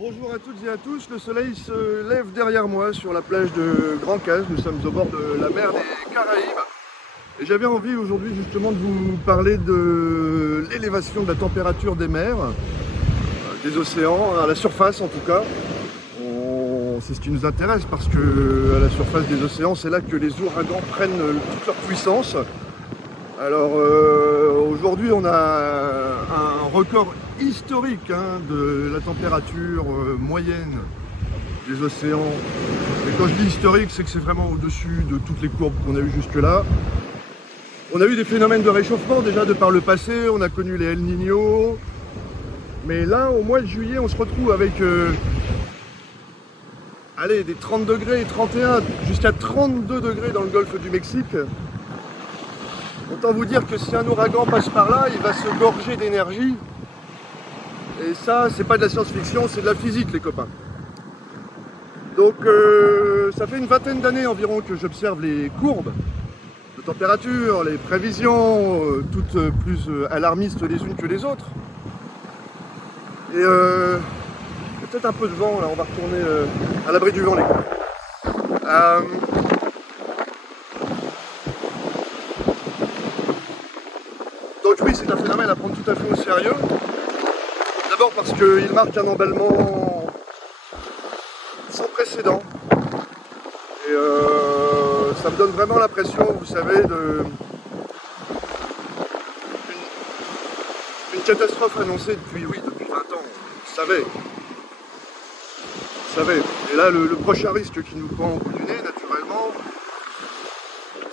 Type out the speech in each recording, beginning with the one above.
Bonjour à toutes et à tous, le soleil se lève derrière moi sur la plage de Grand Case, nous sommes au bord de la mer des Caraïbes. Et j'avais envie aujourd'hui justement de vous parler de l'élévation de la température des mers, des océans, à la surface en tout cas. C'est ce qui nous intéresse parce que à la surface des océans, c'est là que les ouragans prennent toute leur puissance. Alors aujourd'hui on a un record historique de la température moyenne des océans. Et quand je dis historique, c'est que c'est vraiment au-dessus de toutes les courbes qu'on a eues jusque-là. On a eu des phénomènes de réchauffement déjà de par le passé, on a connu les El Niño. Mais là, au mois de juillet, on se retrouve avec allez, des 30 degrés, 31, jusqu'à 32 degrés dans le golfe du Mexique. Autant vous dire que si un ouragan passe par là, il va se gorger d'énergie. Et ça, c'est pas de la science-fiction, c'est de la physique, les copains. Donc, ça fait une vingtaine d'années environ que j'observe les courbes de température, les prévisions, toutes plus alarmistes les unes que les autres. Et il y a peut-être un peu de vent, là, on va retourner à l'abri du vent, les gars. Donc oui, c'est un phénomène à prendre tout à fait au sérieux. D'abord parce qu'il marque un emballement sans précédent. Et ça me donne vraiment l'impression, vous savez, d'une catastrophe annoncée depuis 20 ans. Vous savez. Et là, le prochain risque qui nous prend au bout du nez, naturellement,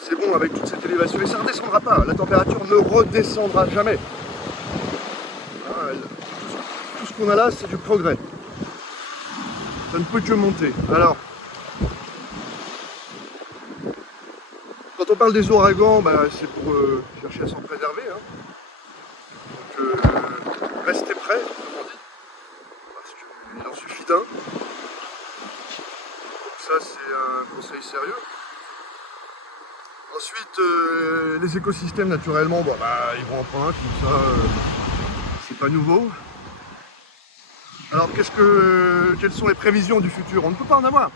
c'est bon avec toute cette élévation. Et ça ne redescendra pas. La température ne redescendra jamais. Tout ce qu'on a là, c'est du progrès. Ça ne peut que monter. Alors, quand on parle des ouragans, c'est pour chercher à s'en préserver. Donc, restez prêts, comme on dit, parce qu'il en suffit d'un. Donc ça, c'est un conseil sérieux. Ensuite, les écosystèmes, naturellement, ils vont en prendre un, tout ça, c'est pas nouveau. Alors, quelles sont les prévisions du futur? On ne peut pas en avoir.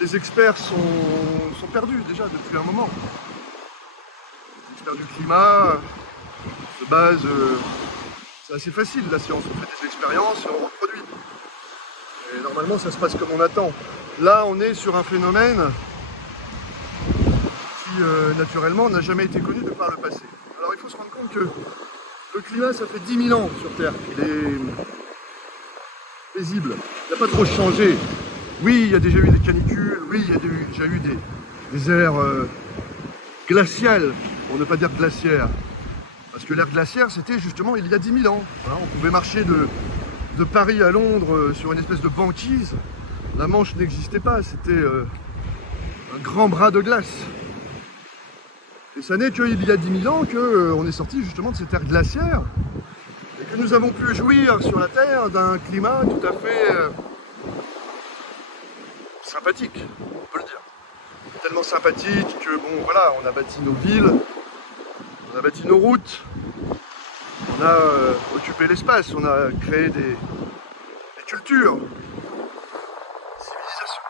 Les experts sont perdus déjà depuis un moment. Les experts du climat se basent, c'est assez facile la science, on fait des expériences et on reproduit. Et normalement ça se passe comme on attend. Là on est sur un phénomène qui naturellement n'a jamais été connu de par le passé. Alors il faut se rendre compte que le climat ça fait 10 000 ans sur Terre qu'il est paisible, il n'a pas trop changé. Oui, il y a déjà eu des canicules, oui, il y a déjà eu des ères glaciales, pour ne pas dire glaciaires. Parce que l'ère glaciaire, c'était justement il y a 10 000 ans. On pouvait marcher de Paris à Londres sur une espèce de banquise. La Manche n'existait pas, c'était un grand bras de glace. Et ça n'est qu'il y a 10 000 ans qu'on est sorti justement de cette ère glaciaire et que nous avons pu jouir sur la Terre d'un climat tout à fait sympathique, on peut le dire. Tellement sympathique que on a bâti nos villes, on a bâti nos routes, on a occupé l'espace, on a créé des cultures, des civilisations.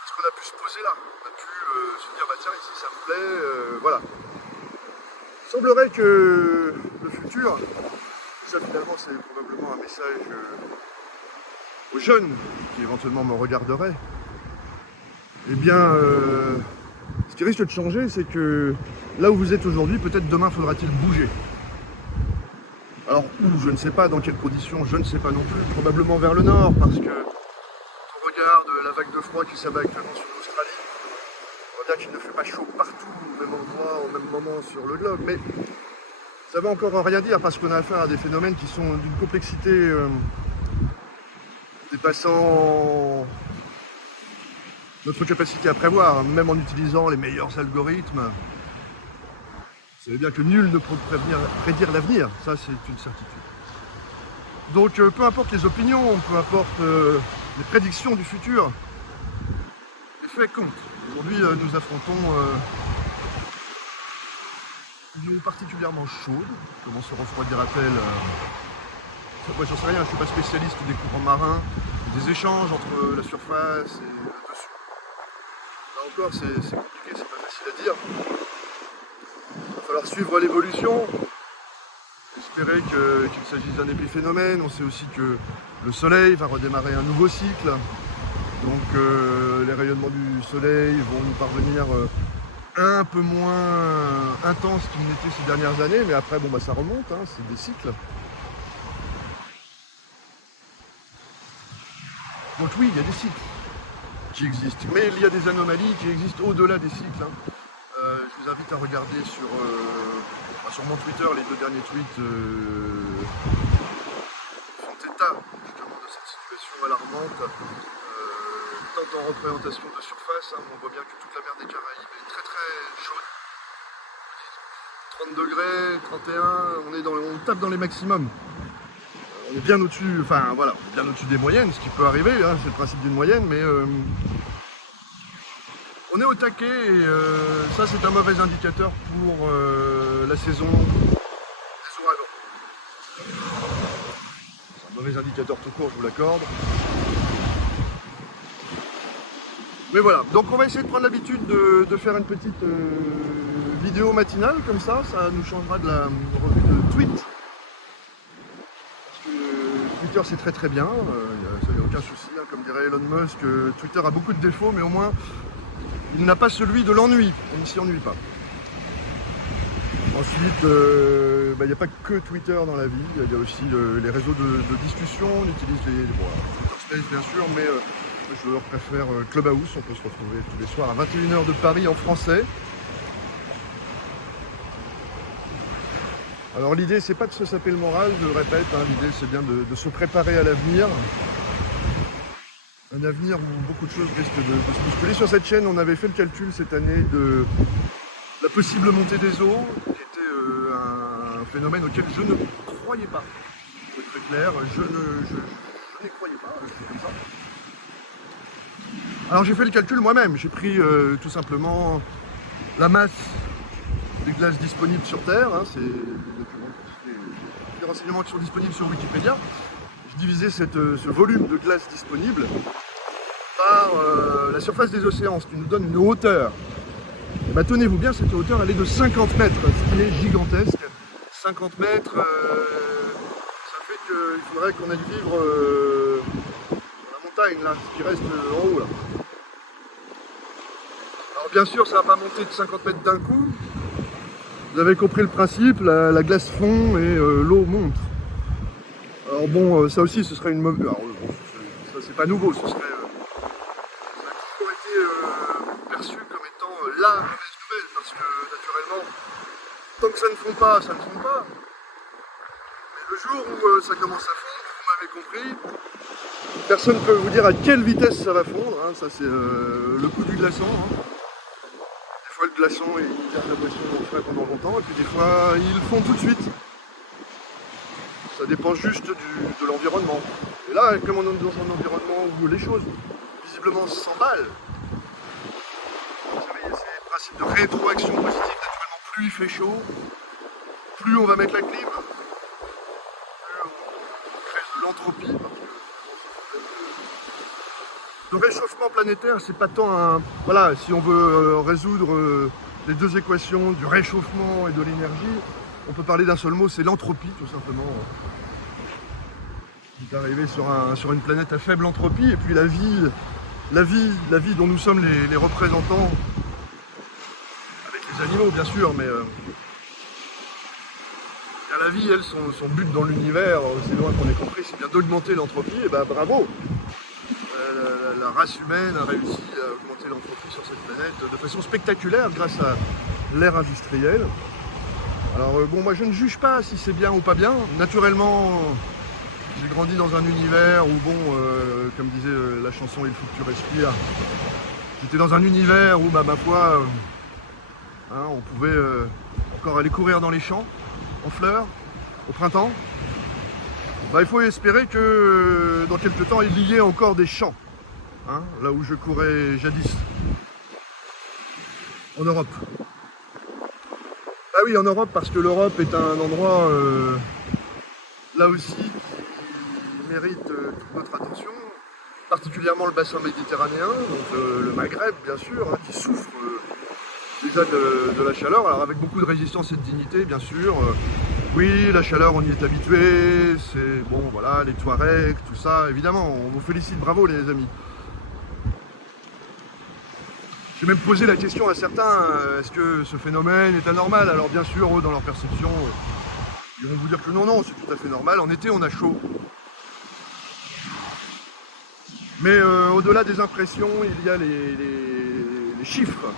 Parce qu'on a pu se poser là, on a pu se dire tiens ici ça me plaît, voilà. Il semblerait que le futur, et ça finalement c'est probablement un message aux jeunes qui éventuellement me regarderaient, eh bien, ce qui risque de changer, c'est que là où vous êtes aujourd'hui, peut-être demain faudra-t-il bouger. Alors, où, je ne sais pas, dans quelles conditions, je ne sais pas non plus, probablement vers le nord, parce que quand on regarde la vague de froid qui s'abat actuellement sur l'Australie, on voit bien qu'il ne fait pas chaud partout, au même endroit, au même moment sur le globe, mais ça ne veut encore rien dire, parce qu'on a affaire à des phénomènes qui sont d'une complexité dépassant notre capacité à prévoir, même en utilisant les meilleurs algorithmes. Vous savez bien que nul ne peut prédire l'avenir, ça c'est une certitude. Donc peu importe les opinions, peu importe les prédictions du futur, les faits comptent. Aujourd'hui nous affrontons une eau particulièrement chaude, comment se refroidira-t-elle moi j'en sais rien, je ne suis pas spécialiste des courants marins, des échanges entre la surface et le dessus. Là encore, c'est compliqué, c'est pas facile à dire. Il va falloir suivre l'évolution, espérer qu'il s'agisse d'un épiphénomène. On sait aussi que le soleil va redémarrer un nouveau cycle. Donc les rayonnements du soleil vont nous parvenir un peu moins intenses qu'ils n'étaient ces dernières années, mais après bon bah ça remonte, hein, c'est des cycles. Donc oui, il y a des cycles qui existent, mais il y a des anomalies qui existent au-delà des cycles. Hein. Je vous invite à regarder sur mon Twitter les 2 derniers tweets font état justement de cette situation alarmante. Tant en représentation de surface, hein, on voit bien que toute la mer des Caraïbes est très très chaude. 30 degrés, 31, on tape dans les maximums. On est bien au-dessus, enfin voilà, on est bien au-dessus des moyennes, ce qui peut arriver, hein, c'est le principe d'une moyenne, mais on est au taquet et ça c'est un mauvais indicateur pour la saison des ouragans. C'est un mauvais indicateur tout court, je vous l'accorde. Mais voilà, donc on va essayer de prendre l'habitude de faire une petite vidéo matinale comme ça nous changera de la revue de tweet. Parce que Twitter c'est très très bien, ça n'y a aucun souci, hein, comme dirait Elon Musk, Twitter a beaucoup de défauts, mais au moins il n'a pas celui de l'ennui, on ne s'y ennuie pas. Ensuite, il n'y a pas que Twitter dans la vie, il y a aussi les réseaux de discussion, on utilise Twitter Space bien sûr, mais je leur préfère Clubhouse, on peut se retrouver tous les soirs à 21 h de Paris en français. Alors l'idée c'est pas de se saper le moral, je le répète, hein, l'idée c'est bien de se préparer à l'avenir. Un avenir où beaucoup de choses risquent de se bousculer. Sur cette chaîne, on avait fait le calcul cette année de la possible montée des eaux, qui était un phénomène auquel je ne croyais pas. Pour être très clair, je n'y croyais pas, c'est comme ça. Alors j'ai fait le calcul moi-même, j'ai pris tout simplement la masse des glaces disponibles sur Terre, hein, c'est des renseignements qui sont disponibles sur Wikipédia. J'ai divisé ce volume de glace disponible par la surface des océans, ce qui nous donne une hauteur. Et bah, tenez-vous bien, cette hauteur elle est de 50 mètres, ce qui est gigantesque. 50 mètres, ça fait qu'il faudrait qu'on aille vivre dans la montagne, là, ce qui reste en haut. Là. Alors bien sûr, ça ne va pas monter de 50 mètres d'un coup. Vous avez compris le principe, la glace fond et l'eau monte. Alors bon, ça aussi, ce serait une mauvaise... Alors bon, ça c'est pas nouveau, ça aurait été perçu comme étant la mauvaise nouvelle, parce que naturellement, tant que ça ne fond pas, ça ne fond pas. Mais le jour où ça commence à fondre, vous m'avez compris, personne ne peut vous dire à quelle vitesse ça va fondre, hein, ça c'est le coup du glaçon. Hein. Des fois le glaçon il garde la pression frais pendant longtemps, et puis des fois il fond tout de suite. Ça dépend juste de l'environnement. Et là, comme on est dans un environnement où les choses visiblement s'emballent, vous savez, il y a ces principes de rétroaction positive. Naturellement, plus il fait chaud, plus on va mettre la clim, plus on crée de l'entropie. Le réchauffement planétaire, c'est pas tant un... Voilà, si on veut résoudre les 2 équations du réchauffement et de l'énergie, on peut parler d'un seul mot, c'est l'entropie, tout simplement. On est arrivé sur une planète à faible entropie, et puis la vie dont nous sommes les représentants, avec les animaux bien sûr, mais la vie, elle, son but dans l'univers, aussi loin qu'on ait compris, c'est bien d'augmenter l'entropie, et ben bravo. La race humaine a réussi à augmenter l'entropie sur cette planète de façon spectaculaire grâce à l'ère industrielle. Alors bon, moi je ne juge pas si c'est bien ou pas bien. Naturellement, j'ai grandi dans un univers où, bon, comme disait la chanson « Il faut que tu respires », j'étais dans un univers où, ma foi, hein, on pouvait encore aller courir dans les champs, en fleurs, au printemps. Bah, il faut espérer que dans quelques temps, il y ait encore des champs, hein, là où je courais jadis, en Europe. Ah oui, en Europe, parce que l'Europe est un endroit, là aussi, qui mérite toute notre attention, particulièrement le bassin méditerranéen, donc le Maghreb bien sûr, hein, qui souffre déjà de la chaleur, alors avec beaucoup de résistance et de dignité bien sûr. Oui, la chaleur on y est habitué, c'est bon voilà, les Touaregs, tout ça, évidemment, on vous félicite, bravo les amis. J'ai même posé la question à certains, est-ce que ce phénomène est anormal? Alors bien sûr, eux dans leur perception, ils vont vous dire que non, non, c'est tout à fait normal, en été on a chaud. Mais au-delà des impressions, il y a les chiffres.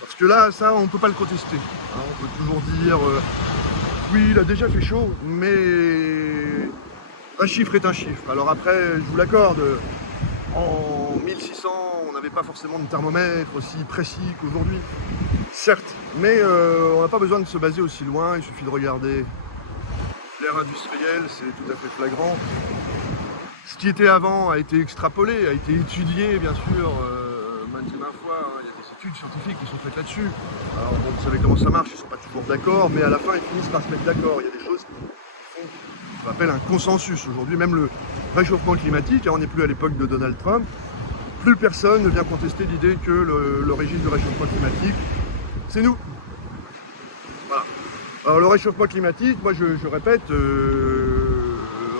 Parce que là, ça, on ne peut pas le contester. Hein, on peut toujours dire, oui, il a déjà fait chaud, mais un chiffre est un chiffre. Alors après, je vous l'accorde, en 1600, on n'avait pas forcément de thermomètre aussi précis qu'aujourd'hui. Certes, mais on n'a pas besoin de se baser aussi loin, il suffit de regarder l'ère industrielle, c'est tout à fait flagrant. Ce qui était avant a été extrapolé, a été étudié, bien sûr, maintes et maintes fois. Hein. Il y a des études scientifiques qui sont faites là-dessus. Alors, bon, vous savez comment ça marche, ils ne sont pas toujours d'accord, mais à la fin, ils finissent par se mettre d'accord. Il y a des choses qui font ce qu'on appelle un consensus. Aujourd'hui, même le réchauffement climatique, hein, on n'est plus à l'époque de Donald Trump, plus personne ne vient contester l'idée que l'origine du réchauffement climatique, c'est nous. Voilà. Alors, le réchauffement climatique, moi, je répète,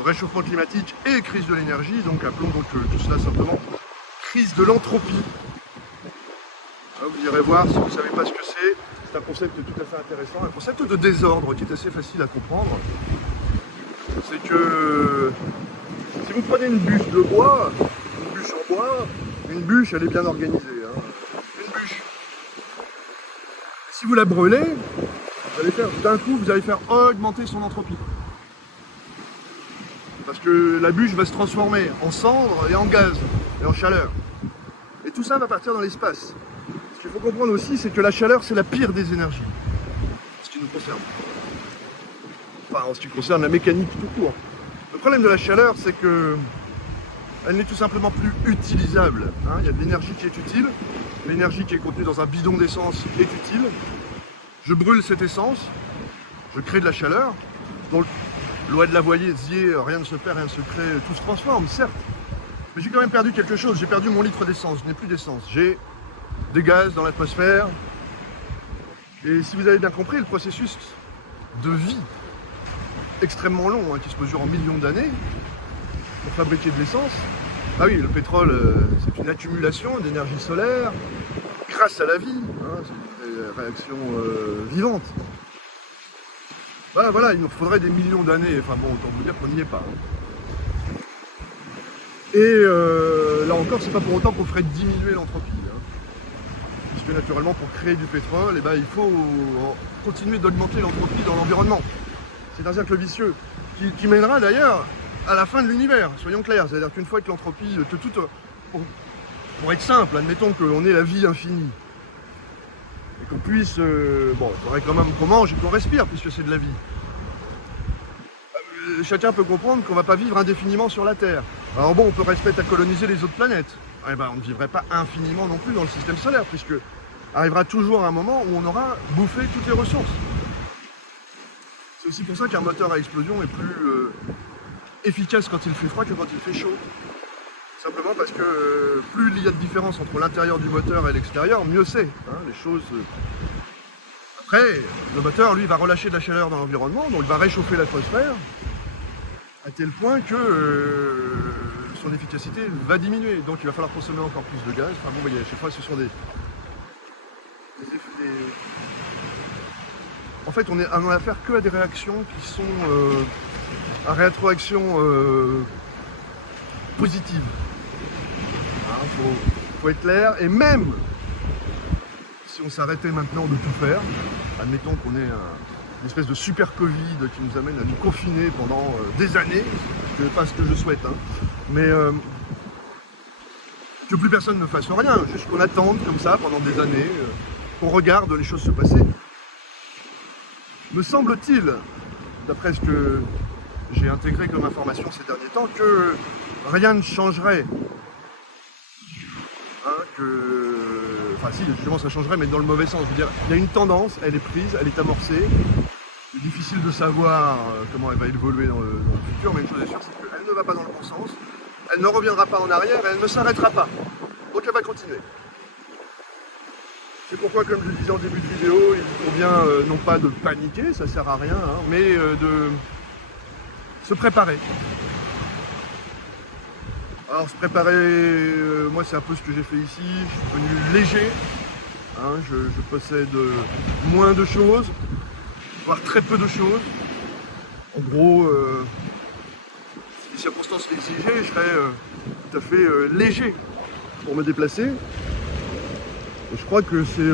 réchauffement climatique et crise de l'énergie, donc appelons donc tout cela simplement crise de l'entropie. Vous irez voir si vous ne savez pas ce que c'est un concept tout à fait intéressant, un concept de désordre qui est assez facile à comprendre. C'est que si vous prenez une bûche de bois, une bûche en bois, une bûche elle est bien organisée, hein. Une bûche. Si vous la brûlez, vous allez faire d'un coup vous allez faire augmenter son entropie. Parce que la bûche va se transformer en cendre et en gaz et en chaleur. Et tout ça va partir dans l'espace. Ce qu'il faut comprendre aussi, c'est que la chaleur, c'est la pire des énergies. En ce qui nous concerne. Enfin, en ce qui concerne la mécanique tout court. Le problème de la chaleur, c'est que elle n'est tout simplement plus utilisable. Hein. Il y a de l'énergie qui est utile. L'énergie qui est contenue dans un bidon d'essence est utile. Je brûle cette essence. Je crée de la chaleur. Donc, loi de Lavoisier, rien ne se perd, rien ne se crée, tout se transforme, certes. Mais j'ai quand même perdu quelque chose, j'ai perdu mon litre d'essence, je n'ai plus d'essence. J'ai des gaz dans l'atmosphère. Et si vous avez bien compris, le processus de vie extrêmement long, hein, qui se mesure en millions d'années, pour fabriquer de l'essence, ah oui, le pétrole, c'est une accumulation d'énergie solaire grâce à la vie, hein, c'est une réaction vivante. Bah, voilà, il nous faudrait des millions d'années, enfin bon, autant vous dire qu'on n'y est pas. Et là encore, c'est pas pour autant qu'on ferait diminuer l'entropie. Hein. Puisque naturellement, pour créer du pétrole, eh ben, il faut continuer d'augmenter l'entropie dans l'environnement. C'est un cercle vicieux, qui mènera d'ailleurs à la fin de l'univers, soyons clairs. C'est-à-dire qu'une fois que l'entropie, pour être simple, admettons qu'on ait la vie infinie, et qu'on puisse, bon, il faudrait quand même qu'on mange et qu'on respire, puisque c'est de la vie. Chacun peut comprendre qu'on ne va pas vivre indéfiniment sur la Terre. Alors bon, on peut rester à coloniser les autres planètes. Eh ben, on ne vivrait pas infiniment non plus dans le système solaire, puisque arrivera toujours un moment où on aura bouffé toutes les ressources. C'est aussi pour ça qu'un moteur à explosion est plus efficace quand il fait froid que quand il fait chaud. Simplement parce que plus il y a de différence entre l'intérieur du moteur et l'extérieur, mieux c'est. Hein, les choses. Après, le moteur, lui, va relâcher de la chaleur dans l'environnement, donc il va réchauffer l'atmosphère, à tel point que son efficacité va diminuer. Donc il va falloir consommer encore plus de gaz. Enfin bon, vous voyez, à chaque fois, ce sont des En fait, on a affaire que à des réactions qui sont à rétroaction positive. Faut être clair, et même si on s'arrêtait maintenant de tout faire, admettons qu'on ait une espèce de super Covid qui nous amène à nous confiner pendant des années, ce n'est pas ce que je souhaite, hein, mais que plus personne ne fasse rien, juste qu'on attende comme ça pendant des années, qu'on regarde les choses se passer. Me semble-t-il, d'après ce que j'ai intégré comme information ces derniers temps, que rien ne changerait. Enfin si, justement ça changerait, mais dans le mauvais sens. Je veux dire, il y a une tendance, elle est prise, elle est amorcée. C'est difficile de savoir comment elle va évoluer dans le futur, mais une chose est sûre, c'est qu'elle ne va pas dans le bon sens, elle ne reviendra pas en arrière et elle ne s'arrêtera pas. Donc elle va continuer. C'est pourquoi, comme je le disais en début de vidéo, il faut bien non pas de paniquer, ça sert à rien, hein, mais de se préparer. Alors se préparer, moi c'est un peu ce que j'ai fait ici, je suis venu léger, hein, je possède moins de choses, voire très peu de choses. En gros, si les circonstances l'exigeaient, je serais tout à fait léger pour me déplacer. Et je crois que c'est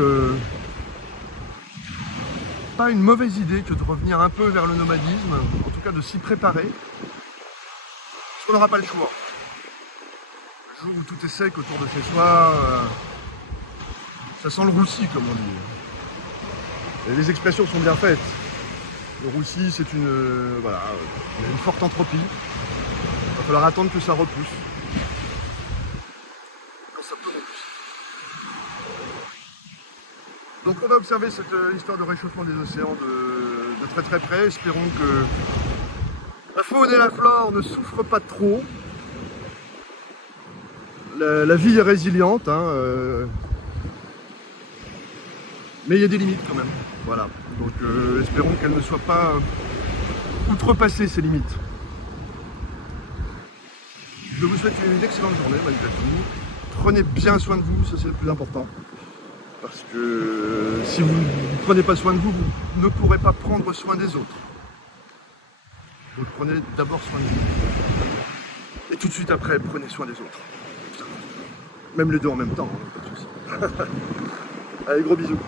pas une mauvaise idée que de revenir un peu vers le nomadisme, en tout cas de s'y préparer, parce qu'on n'aura pas le choix. Le jour où tout est sec autour de chez soi, ça sent le roussi, comme on dit. Et les expressions sont bien faites. Le roussi, c'est une, voilà, il y a une forte entropie. Il va falloir attendre que ça repousse. Quand ça peut repousser. Donc on va observer cette histoire de réchauffement des océans de très très près. Espérons que la faune et la flore ne souffrent pas trop. La vie est résiliente, hein, mais il y a des limites quand même. Voilà. Donc espérons qu'elle ne soit pas outrepassée ces limites. Je vous souhaite une excellente journée malgré tout. Prenez bien soin de vous, ça c'est le plus important. Parce que si vous ne prenez pas soin de vous, vous ne pourrez pas prendre soin des autres. Donc prenez d'abord soin de vous. Et tout de suite après, prenez soin des autres. Même les deux en même temps, hein, pas de souci. Allez, gros bisous.